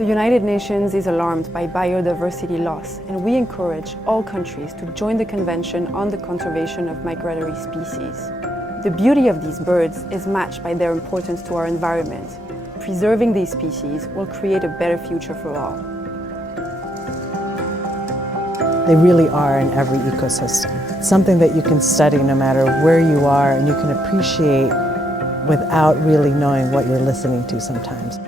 The United Nations is alarmed by biodiversity loss, and we encourage all countries to join the Convention on the Conservation of Migratory Species. The beauty of these birds is matched by their importance to our environment. Preserving these species will create a better future for all. They really are in every ecosystem. It's something that you can study no matter where you are, and you can appreciate without really knowing what you're listening to sometimes.